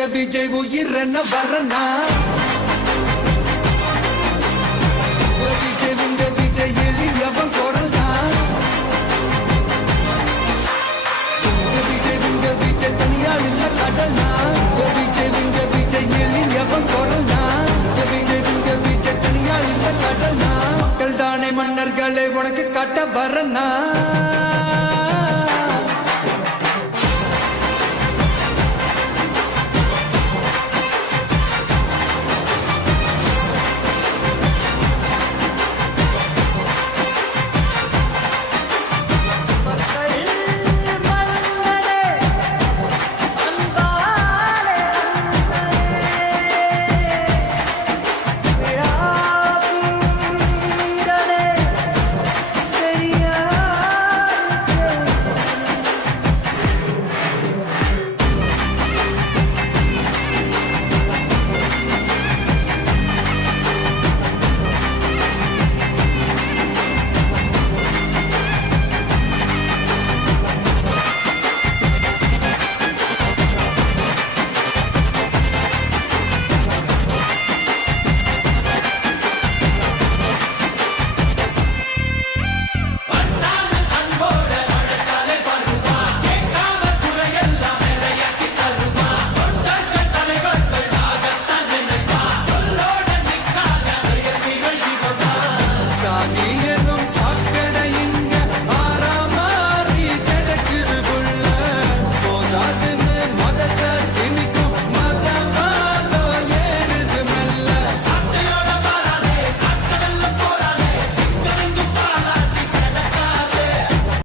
உங்க விஜய் உயிர் என்ன வரனா விஜய் உங்க விஜய் எளியவன் குரல் தான் விஜய் உங்க விஜய் தனியால் இல்ல கடல் தான் விஜய் உங்க விஜய் எளியவன் குரல் தான் விஜய் உங்க விஜய் தனியால் இல்ல கடல் தான் மக்கள் தானே மன்னர்களை உனக்கு காட்ட வரனா